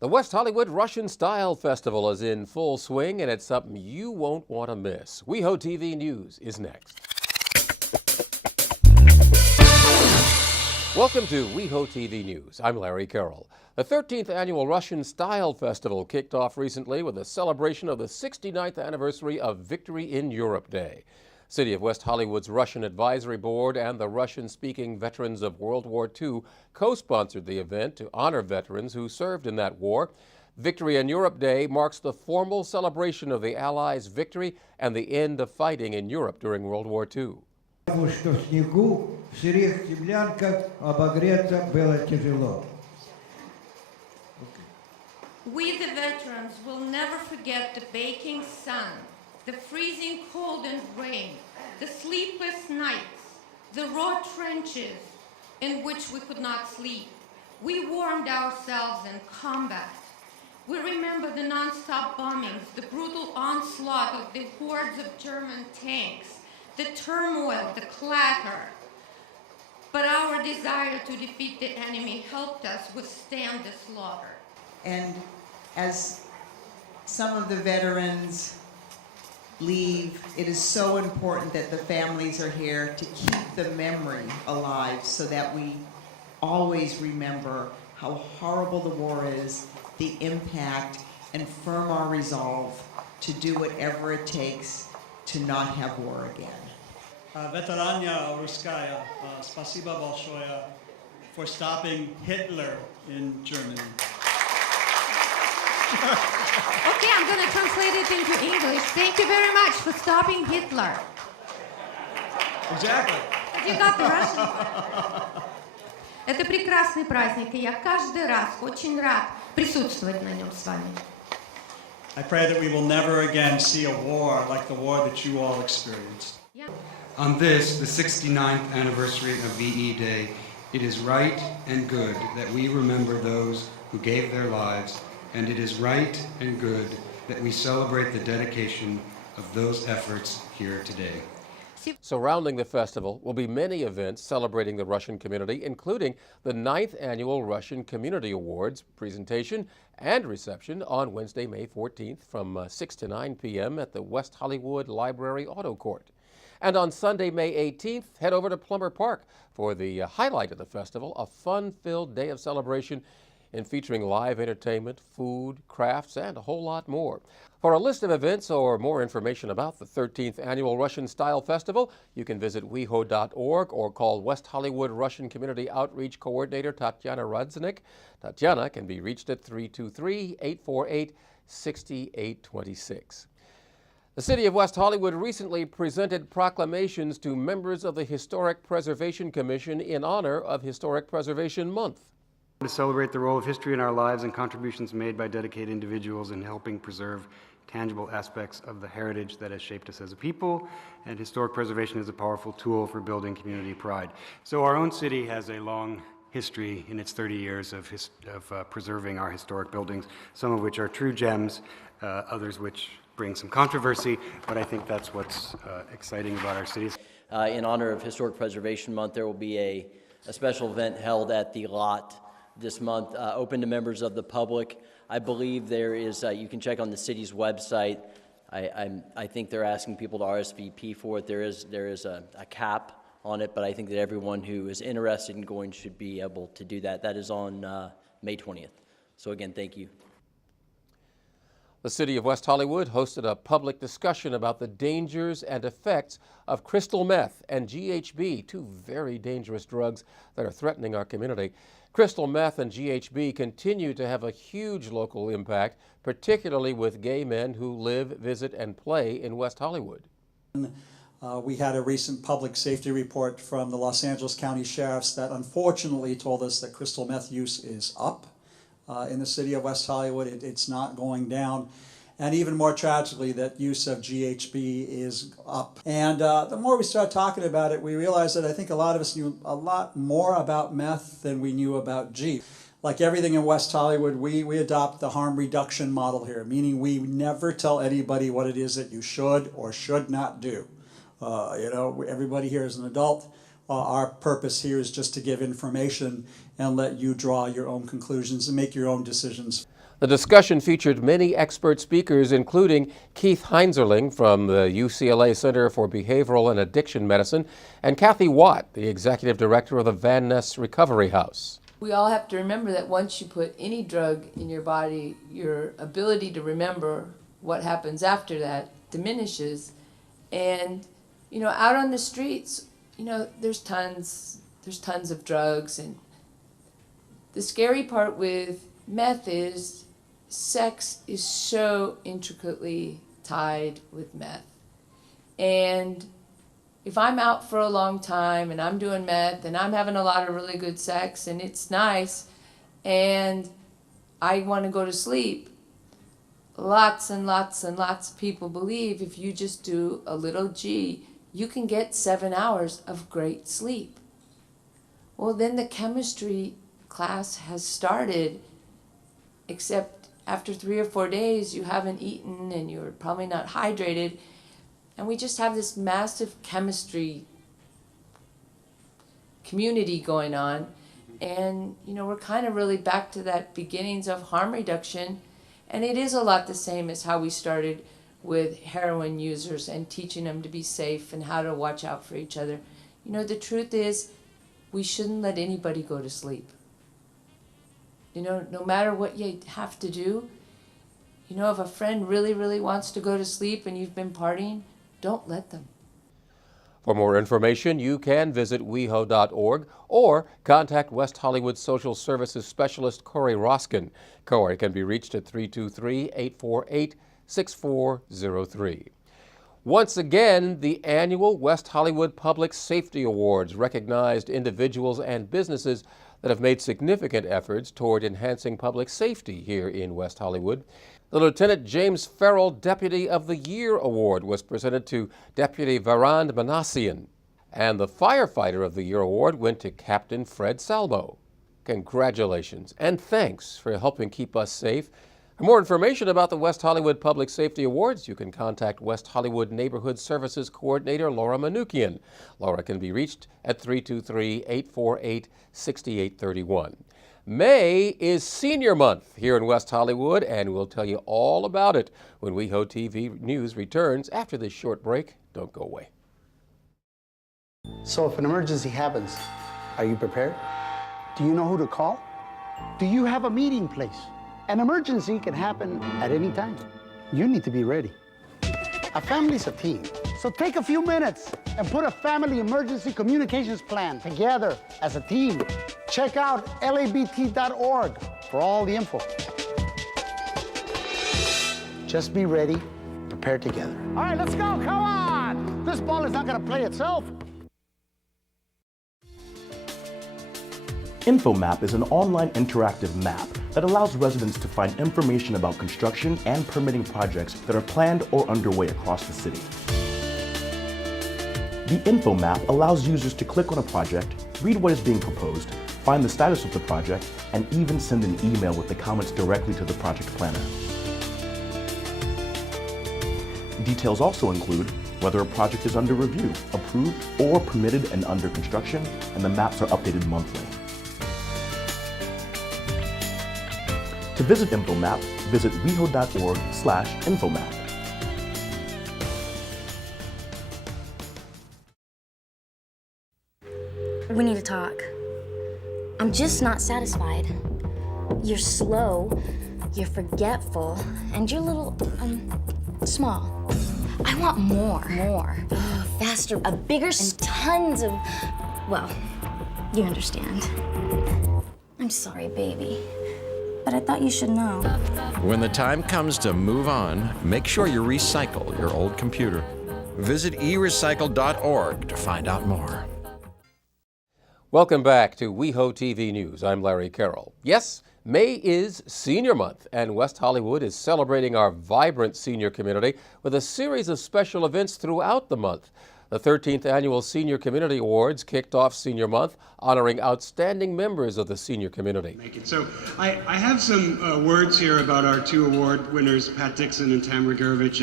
The West Hollywood Russian Style Festival is in full swing, and it's something you won't want to miss. WehoTV News is next. Welcome to WehoTV News. I'm Larry Carroll. The 13th Annual Russian Style Festival kicked off recently with a celebration of the 69th anniversary of Victory in Europe Day. City of West Hollywood's Russian Advisory Board and the Russian-speaking veterans of World War II co-sponsored the event to honor veterans who served in that war. Victory in Europe Day marks the formal celebration of the Allies' victory and the end of fighting in Europe during World War II. We, the veterans, will never forget the baking sun, the freezing cold and rain, the sleepless nights, the raw trenches in which we could not sleep. We warmed ourselves in combat. We remember the non-stop bombings, the brutal onslaught of the hordes of German tanks, the turmoil, the clatter. But our desire to defeat the enemy helped us withstand the slaughter. And as some of the veterans leave, it is so important that the families are here to keep the memory alive so that we always remember how horrible the war is, the impact, and firm our resolve to do whatever it takes to not have war again. Veterania Ruskaya, spasiba большое for stopping Hitler in Germany. Okay, I'm going to translate it into English. Thank you very much for stopping Hitler. Exactly. You got the Russian? Это прекрасный праздник, и я каждый раз очень рад присутствовать на нем с вами. I pray that we will never again see a war like the war that you all experienced. On this, the 69th anniversary of VE Day, it is right and good that we remember those who gave their lives, and it is right and good that we celebrate the dedication of those efforts here today. Surrounding the festival will be many events celebrating the Russian community, including the 9th Annual Russian Community Awards presentation and reception on Wednesday, May 14th from 6 to 9 p.m. at the West Hollywood Library Auto Court. And on Sunday, May 18th, head over to Plummer Park for the highlight of the festival, a fun-filled day of celebration and featuring live entertainment, food, crafts, and a whole lot more. For a list of events or more information about the 13th Annual Russian Style Festival, you can visit weho.org or call West Hollywood Russian Community Outreach Coordinator Tatiana Radznik. Tatiana can be reached at 323-848-6826. The City of West Hollywood recently presented proclamations to members of the Historic Preservation Commission in honor of Historic Preservation Month. To celebrate the role of history in our lives and contributions made by dedicated individuals in helping preserve tangible aspects of the heritage that has shaped us as a people, and historic preservation is a powerful tool for building community pride. So our own city has a long history in its 30 years of preserving our historic buildings, some of which are true gems, others which bring some controversy, but I think that's what's exciting about our cities. In honor of Historic Preservation Month, there will be a special event held at the lot this month, open to members of the public. I believe there is, you can check on the city's website. I think they're asking people to RSVP for it. There is a cap on it, but I think that everyone who is interested in going should be able to do that. That is on May 20th. So again, thank you. The City of West Hollywood hosted a public discussion about the dangers and effects of crystal meth and GHB, two very dangerous drugs that are threatening our community. Crystal meth and GHB continue to have a huge local impact, particularly with gay men who live, visit, and play in West Hollywood. We had a recent public safety report from the Los Angeles County Sheriffs that unfortunately told us that crystal meth use is up in the city of West Hollywood. It's not going down. And even more tragically, that use of GHB is up. And the more we start talking about it, we realize that I think a lot of us knew a lot more about meth than we knew about G. Like everything in West Hollywood, we adopt the harm reduction model here, meaning we never tell anybody what it is that you should or should not do. Everybody here is an adult. Our purpose here is just to give information and let you draw your own conclusions and make your own decisions. The discussion featured many expert speakers, including Keith Heinzerling from the UCLA Center for Behavioral and Addiction Medicine, and Kathy Watt, the executive director of the Van Ness Recovery House. We all have to remember that once you put any drug in your body, your ability to remember what happens after that diminishes. And, out on the streets, there's tons of drugs. And the scary part with meth is sex is so intricately tied with meth. And if I'm out for a long time and I'm doing meth and I'm having a lot of really good sex and it's nice and I want to go to sleep, lots and lots and lots of people believe if you just do a little G, you can get 7 hours of great sleep. Well, then the chemistry class has started, except after 3 or 4 days you haven't eaten and you're probably not hydrated. And we just have this massive chemistry community going on. And, we're kind of really back to that beginnings of harm reduction. And it is a lot the same as how we started with heroin users and teaching them to be safe and how to watch out for each other. The truth is, we shouldn't let anybody go to sleep. No matter what you have to do, if a friend really, really wants to go to sleep and you've been partying, don't let them. For more information, you can visit WeHo.org or contact West Hollywood Social Services Specialist Corey Roskin. Corey can be reached at 323-848-6403. Once again, the annual West Hollywood Public Safety Awards recognized individuals and businesses that have made significant efforts toward enhancing public safety here in West Hollywood. The Lieutenant James Farrell Deputy of the Year Award was presented to Deputy Varand Manassian, and the Firefighter of the Year Award went to Captain Fred Salmo. Congratulations and thanks for helping keep us safe. For more information about the West Hollywood Public Safety Awards, you can contact West Hollywood Neighborhood Services Coordinator Laura Manukian. Laura can be reached at 323-848-6831. May is Senior Month here in West Hollywood, and we'll tell you all about it when WehoTV News returns after this short break. Don't go away. So if an emergency happens, are you prepared? Do you know who to call? Do you have a meeting place? An emergency can happen at any time. You need to be ready. A family's a team, so take a few minutes and put a family emergency communications plan together as a team. Check out labt.org for all the info. Just be ready, prepare together. All right, let's go, come on! This ball is not gonna play itself. InfoMap is an online interactive map that allows residents to find information about construction and permitting projects that are planned or underway across the city. The InfoMap allows users to click on a project, read what is being proposed, find the status of the project, and even send an email with the comments directly to the project planner. Details also include whether a project is under review, approved, or permitted and under construction, and the maps are updated monthly. To visit InfoMap, visit WehoTV.org/InfoMap. We need to talk. I'm just not satisfied. You're slow, you're forgetful, and you're a little, small. I want more. Faster, a bigger, and tons of, well, you understand. I'm sorry, baby, but I thought you should know. When the time comes to move on, make sure you recycle your old computer. Visit erecycle.org to find out more. Welcome back to WehoTV News. I'm Larry Carroll. Yes, May is Senior Month, and West Hollywood is celebrating our vibrant senior community with a series of special events throughout the month. The 13th Annual Senior Community Awards kicked off Senior Month, honoring outstanding members of the senior community. So I have some words here about our two award winners, Pat Dixon and Tamara Gurevich,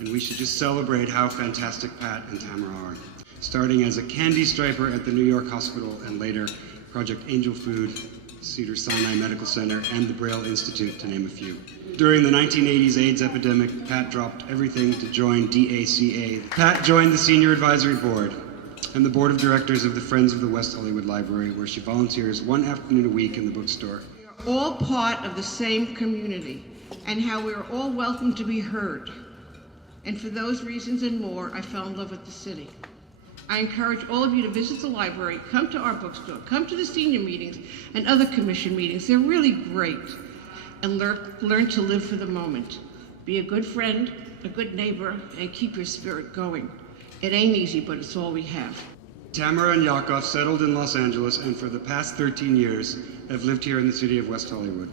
and we should just celebrate how fantastic Pat and Tamara are. starting as a candy striper at the New York Hospital and later Project Angel Food, Cedars-Sinai Medical Center, and the Braille Institute, to name a few. During the 1980s AIDS epidemic, Pat dropped everything to join DACA. Pat joined the Senior Advisory Board and the Board of Directors of the Friends of the West Hollywood Library, where she volunteers one afternoon a week in the bookstore. We are all part of the same community, and how we are all welcome to be heard. And for those reasons and more, I fell in love with the city. I encourage all of you to visit the library, come to our bookstore, come to the senior meetings and other commission meetings. They're really great. And learn to live for the moment. Be a good friend, a good neighbor, and keep your spirit going. It ain't easy, but it's all we have. Tamara and Yakov settled in Los Angeles and for the past 13 years have lived here in the city of West Hollywood.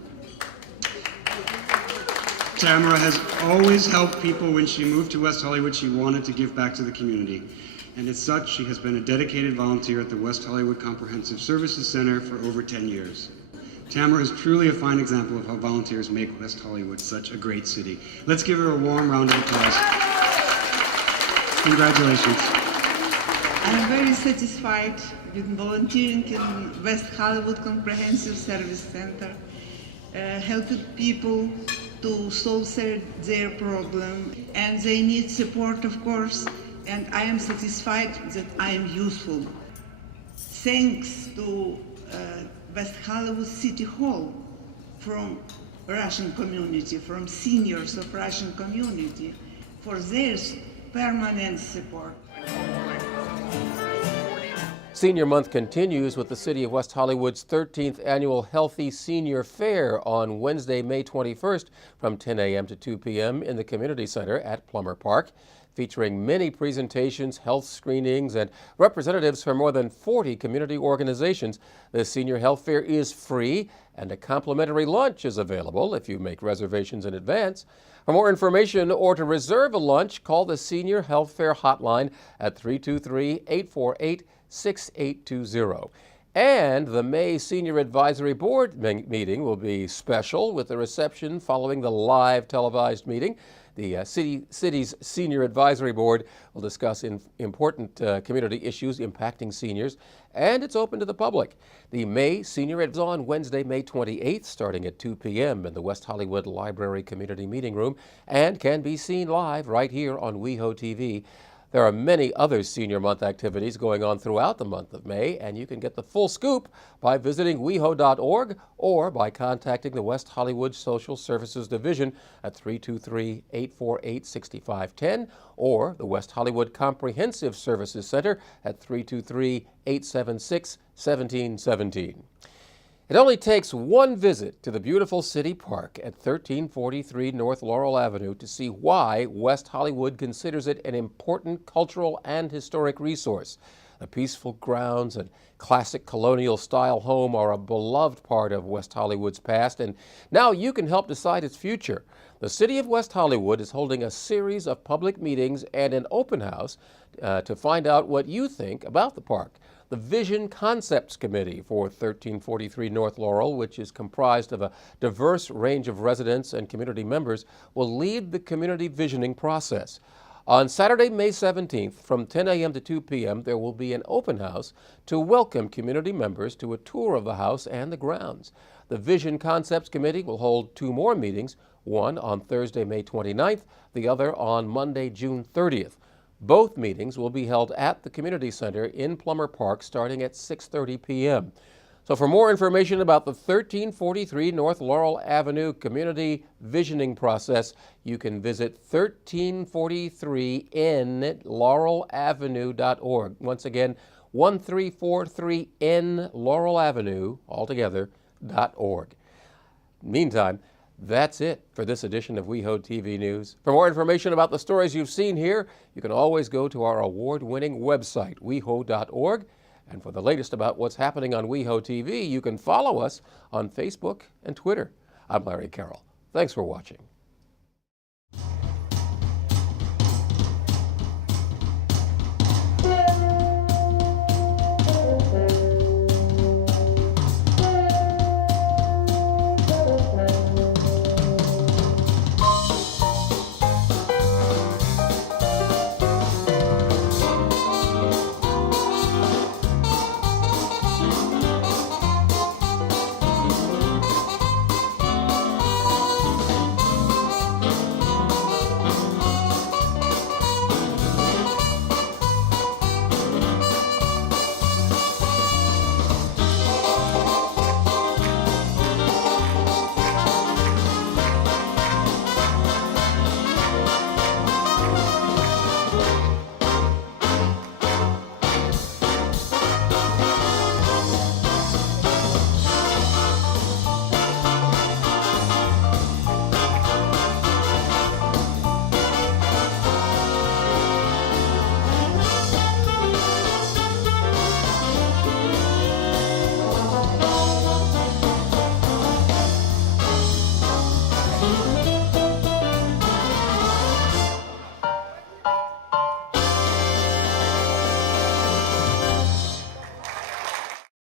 Tamara has always helped people. When she moved to West Hollywood, she wanted to give back to the community. And as such, she has been a dedicated volunteer at the West Hollywood Comprehensive Services Center for over 10 years. Tamara is truly a fine example of how volunteers make West Hollywood such a great city. Let's give her a warm round of applause. Congratulations. I am very satisfied with volunteering in West Hollywood Comprehensive Service Center, helping people to solve their problem, and they need support, of course, and I am satisfied that I am useful. Thanks to West Hollywood City Hall from Russian community, from seniors of Russian community, for their permanent support. Senior Month continues with the City of West Hollywood's 13th Annual Healthy Senior Fair on Wednesday, May 21st from 10 a.m. to 2 p.m. in the Community Center at Plummer Park, featuring many presentations, health screenings, and representatives from more than 40 community organizations. The Senior Health Fair is free, and a complimentary lunch is available if you make reservations in advance. For more information or to reserve a lunch, call the Senior Health Fair hotline at 323-848-6820. And the May Senior Advisory Board meeting will be special with a reception following the live televised meeting. The city's Senior Advisory Board will discuss important community issues impacting seniors, and it's open to the public. The May Senior Ed is on Wednesday, May 28th, starting at 2 p.m. in the West Hollywood Library Community Meeting Room, and can be seen live right here on WehoTV. There are many other Senior Month activities going on throughout the month of May, and you can get the full scoop by visiting weho.org or by contacting the West Hollywood Social Services Division at 323-848-6510 or the West Hollywood Comprehensive Services Center at 323-876-1717. It only takes one visit to the beautiful City Park at 1343 North Laurel Avenue to see why West Hollywood considers it an important cultural and historic resource. The peaceful grounds and classic colonial-style home are a beloved part of West Hollywood's past, and now you can help decide its future. The City of West Hollywood is holding a series of public meetings and an open house to find out what you think about the park. The Vision Concepts Committee for 1343 North Laurel, which is comprised of a diverse range of residents and community members, will lead the community visioning process. On Saturday, May 17th, from 10 a.m. to 2 p.m., there will be an open house to welcome community members to a tour of the house and the grounds. The Vision Concepts Committee will hold two more meetings, one on Thursday, May 29th, the other on Monday, June 30th. Both meetings will be held at the Community Center in Plummer Park starting at 6:30 p.m. So for more information about the 1343 North Laurel Avenue Community Visioning process, you can visit 1343nlaurelavenue.org. Once again, 1343nlaurelavenue, altogether.org. Meantime, that's it for this edition of WehoTV News. For more information about the stories you've seen here, you can always go to our award-winning website, weho.org. And for the latest about what's happening on WehoTV, you can follow us on Facebook and Twitter. I'm Larry Carroll. Thanks for watching.